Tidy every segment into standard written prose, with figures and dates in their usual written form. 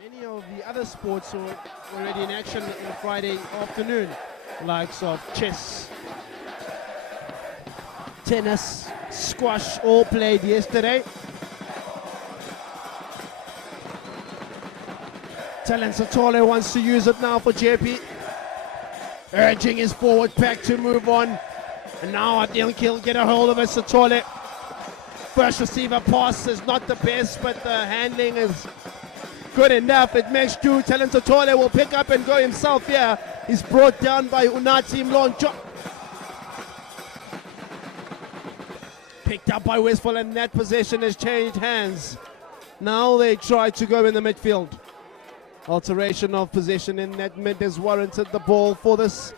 Many of the other sports are already in action on Friday afternoon, likes of chess, tennis, squash, all played yesterday. Satole wants to use it now for Jeppe, urging his forward pack to move on. And now I think he'll get a hold of it. Satole. First receiver pass is not the best, but the handling is good enough. It makes do. Satole will pick up and go himself here. He's brought down by Unati Mloncho. Picked up by Westville, and that possession has changed hands. Now they try to go in the midfield. Alteration of possession in that mid has warranted the ball for this.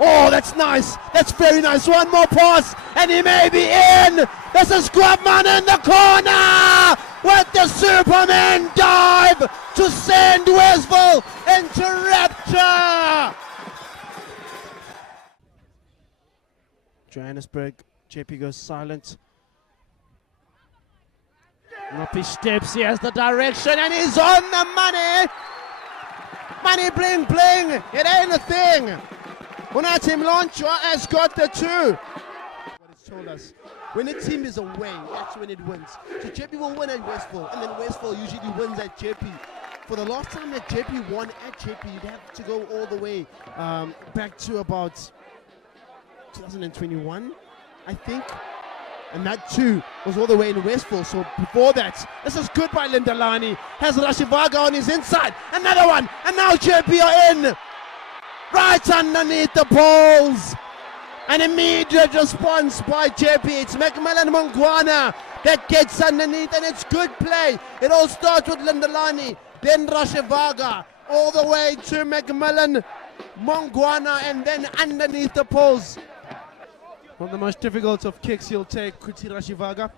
Oh, that's nice. That's very nice. One more pass, and he may be in. There's a Squabman in the corner with the Superman dive to send Westville into rapture. Johannesburg, Jeppe goes silent. Up he steps, he has the direction, and he's on the money. Money bling bling, it ain't a thing. Unati Mloncho has got the two. What it's told us, when a team is away, that's when it wins. So Jeppe will win at Westville, and then Westville usually wins at Jeppe. For the last time that Jeppe won at Jeppe, you'd have to go all the way back to about 2021, I think. And that too was all the way in Westville. So before that, this is good by Lindalani. Has Rashivaga on his inside. Another one. And now Jeppe are in. Right underneath the poles. An immediate response by Jeppe. It's Macmillan Mongwana that gets underneath, and it's good play. It all starts with Lindalani, then Rashivaga, all the way to Macmillan Mongwana, and then underneath the poles. One of the most difficult of kicks he'll take, Kuti Rashivaga.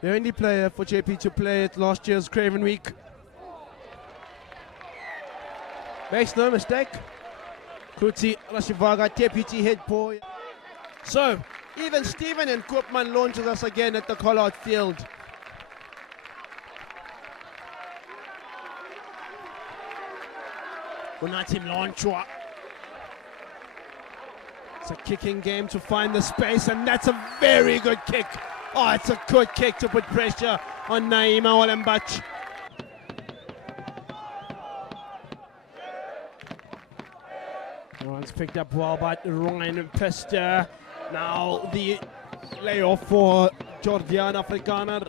The only player for Jeppe to play at last year's Craven Week. Makes no mistake, Kuti Rashivaga, deputy head boy. So, even Stephen and Koopman launches us again at the Collard Field. Unati Mloncho. It's a kicking game to find the space, and that's a very good kick. Oh, it's a good kick to put pressure on Naima Walembach. Oh, it's picked up well by Ryan Pester. Now the layoff for Jordian Afrikaner.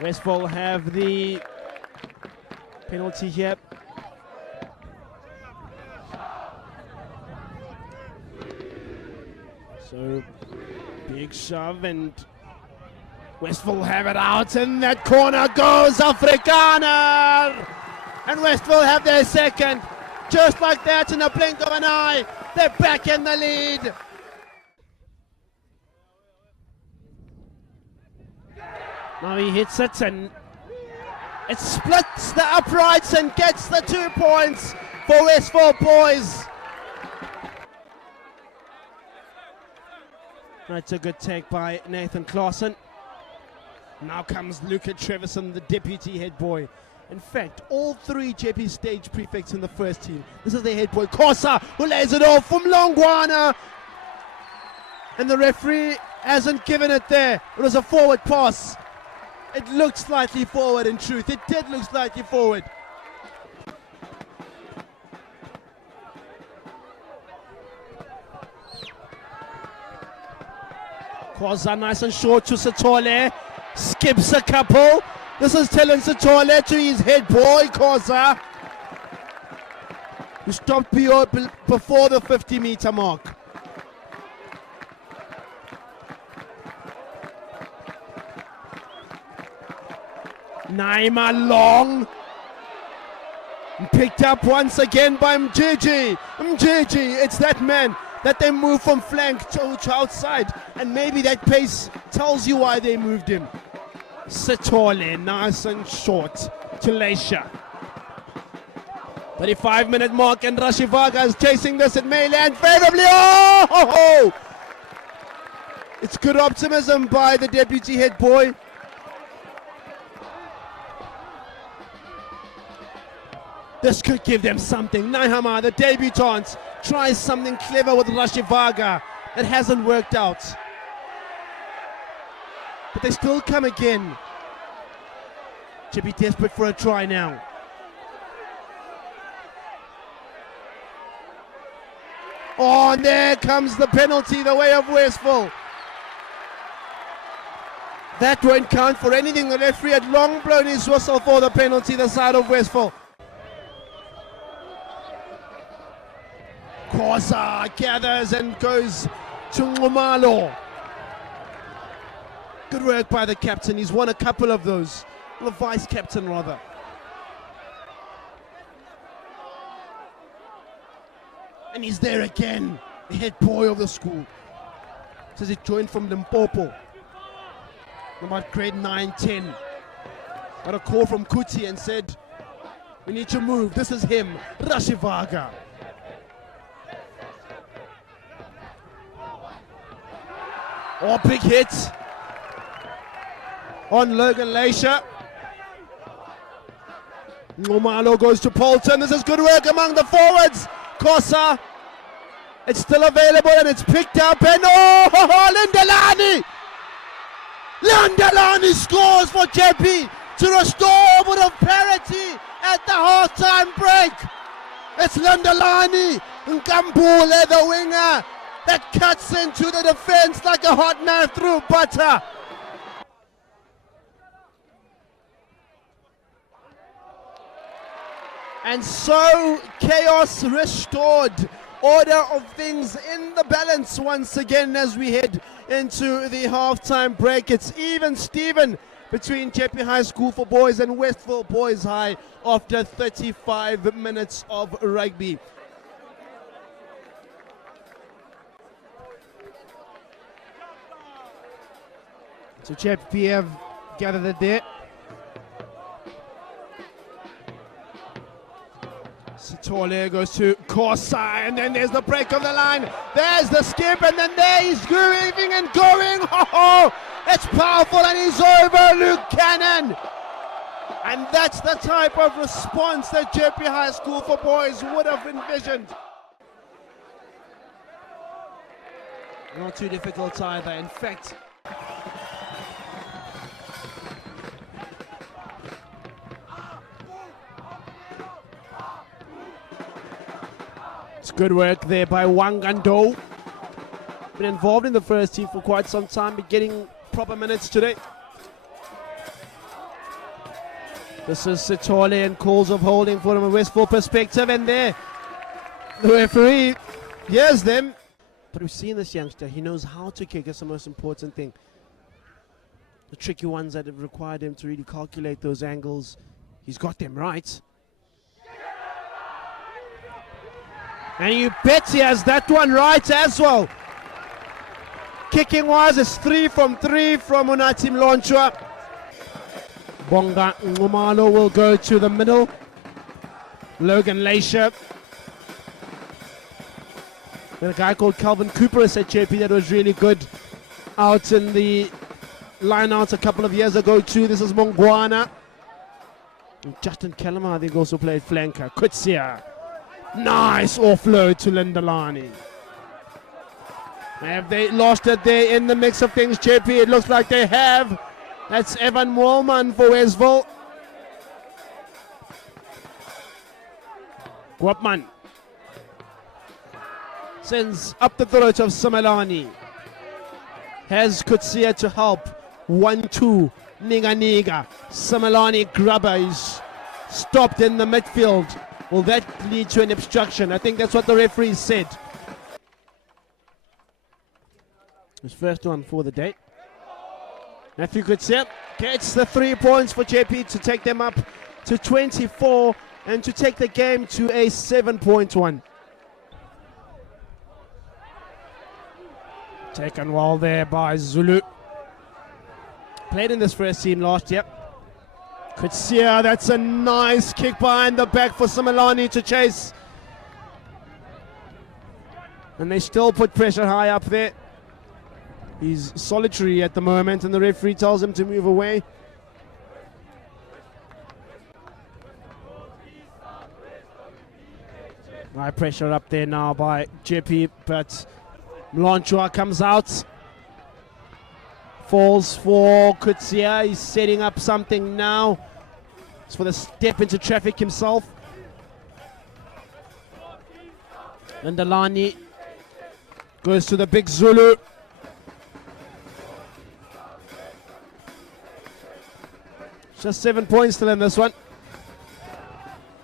Westville have the penalty here. So, big shove, and Westville have it out, and that corner goes Afrikaner! And Westville have their second. Just like that, in a blink of an eye, they're back in the lead. Now he hits it, and it splits the uprights and gets the 2 points for Westville boys. That's a good take by Nathan Claassen. Now comes Luca Trevisan, the deputy head boy. In fact, all three Jeppe stage prefects in the first team. This is the head boy, Kosa, who lays it off from Longwana. And the referee hasn't given it there. It was a forward pass. It looked slightly forward in truth. It did look slightly forward. Kosa nice and short to Satole. Skips a couple. This is telling Satole to his head boy, Kosa, who stopped before the 50-meter mark. Naima long. Picked up once again by Mjiji. It's that man that they move from flank to outside, and maybe that pace tells you why they moved him. Satole, nice and short to Leisha. 35-minute mark, and Rashivaga is chasing this. It may land favorably. Oh! It's good optimism by the deputy head boy. This could give them something. Naihama, the debutant, tries something clever with Rashivaga. It hasn't worked out. But they still come again. Jeppe desperate for a try now. Oh, and there comes the penalty the way of Westville. That won't count for anything. The referee had long blown his whistle for the penalty, the side of Westville. Kosa gathers and goes to Ngomalo. Good work by the captain. He's won a couple of those. The vice captain, rather. And he's there again. The head boy of the school. Says he joined from Limpopo. About grade 9, 10. Got a call from Kuti and said, we need to move. This is him, Rashivaga. Oh, big hit on Logan Leisha. Ngomalo goes to Polton. This is good work among the forwards. Kosa. It's still available and it's picked up. And oh, Lindelani scores for Jeppe to restore a bit of parity at the half-time break. It's Lindelani Nkambule, the winger, that cuts into the defense like a hot knife through butter. And so chaos restored. Order of things in the balance once again as we head into the halftime break. It's even Steven between Jeppe High School for boys and Westville Boys High after 35 minutes of rugby. So Jeppe have gathered it there. Sitole goes to Kosa, and then there's the break of the line. There's the skip, and then there he's grooving and going. Oh, it's powerful, and he's over Luke Cannon. And that's the type of response that Jeppe High School for boys would have envisioned. Not too difficult either. In fact, it's good work there by Wangando. Been involved in the first team for quite some time, but getting proper minutes today. This is Sitole and calls of holding for him a Westville perspective, and there the referee hears them. But we've seen this youngster, he knows how to kick. That's the most important thing. The tricky ones that have required him to really calculate those angles, he's got them right. And you bet he has that one right as well. Kicking wise, it's 3 from 3 from Unatim Lonchwa. Bonga Ngomalo will go to the middle. Logan Leisha. There's a guy called Calvin Cooper said Jeppe that was really good out in the line-outs a couple of years ago too. This is Mongwana. And Justin Kellema, I think, also played flanker. Kutsia. Nice offload to Lindelani. Have they lost it there in the mix of things, Jeppe? It looks like they have. That's Evan Moorman for Westville. Guapman sends up the throat of Samalani. Has Kutsia to help. 1-2. Niga. Samalani grabber is stopped in the midfield. Will that lead to an obstruction? I think that's what the referee said. His first one for the day. Matthew Kutsia gets the 3 points for Jeppe to take them up to 24 and to take the game to a 7-point one. Taken well there by Zulu. Played in this first team last year. Kutsia, that's a nice kick behind the back for Samalani to chase. And they still put pressure high up there. He's solitary at the moment and the referee tells him to move away. High pressure up there now by Jeppe, but Mlonchwa comes out. Falls for Kutsia. He's setting up something now. It's for the step into traffic himself. Ndalani goes to the big Zulu. Just 7 points still in this one.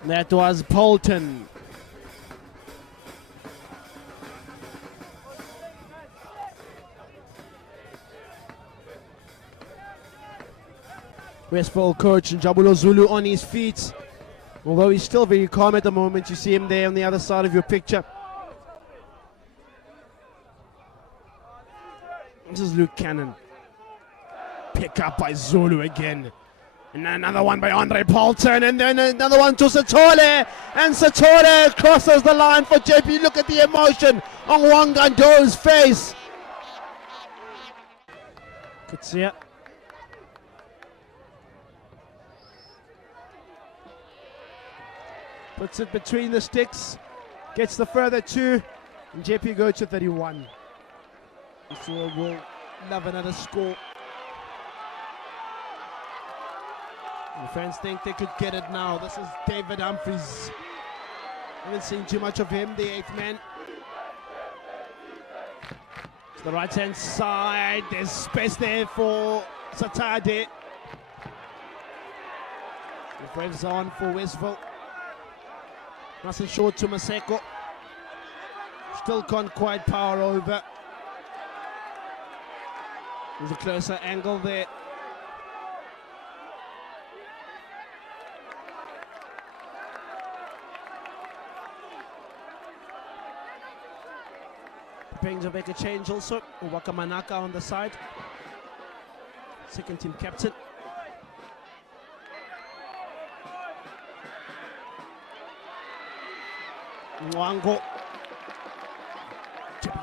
That was Polton. Westville coach Njabulo Zulu on his feet. Although he's still very calm at the moment. You see him there on the other side of your picture. This is Luke Cannon. Pick up by Zulu again. And another one by Andre Polton. And then another one to Satole. And Satole crosses the line for Jeppe. Look at the emotion on Wangando's face. Kutsia. Puts it between the sticks. Gets the further two. And Jeppe goes to 31. So we'll love another score. The fans think they could get it now. This is David Humphries. Haven't seen too much of him, the 8th man. To the right hand side. There's space there for Satade. The waves on for Westville. Nice and short to Maseko. Still can't quite power over. There's a closer angle there. Preparing to make a change also. Wakamanaka on the side. Second team captain. Mwango.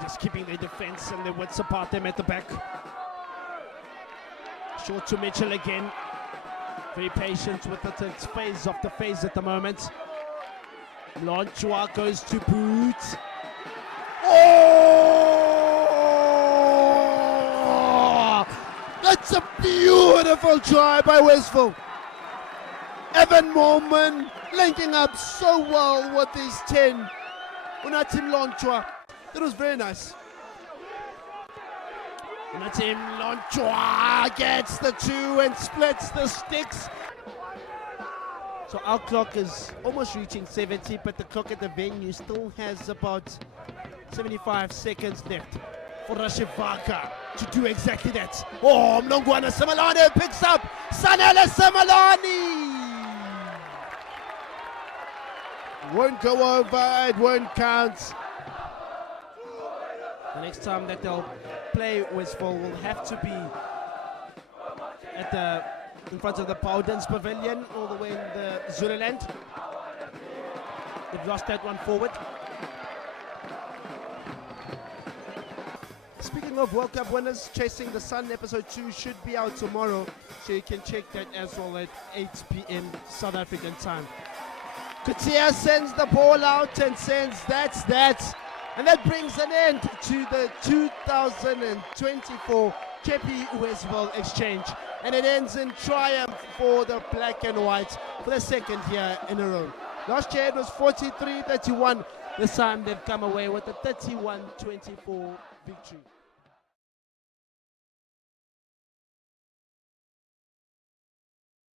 Just keeping their defense and the widths apart them at the back. Short to Mitchell again. Very patient with it. It's phase after phase at the moment. Mlonchwa goes to boot. Oh! That's a beautiful try by Westville. Evan Mormon linking up so well with his 10. Unati Mlonchwa. That was very nice. Unati Mlonchwa gets the 2 and splits the sticks. So our clock is almost reaching 70, but the clock at the venue still has about 75 seconds left for Rashivaga to do exactly that. Oh, Mlongwana Samalani picks up Sanele Samalani. Won't go over, it won't count. The next time that they'll play Westville will have to be at in front of the Powdens Pavilion, all the way in the Zululand. They've lost that one forward. Speaking of World Cup winners, Chasing the Sun episode 2 should be out tomorrow, so you can check that as well at 8 p.m. South African time. Kutia sends the ball out and sends that's that. And that brings an end to the 2024 Jeppe Westville exchange. And it ends in triumph for the black and white for the second year in a row. Last year it was 43-31. This time they've come away with a 31-24 victory.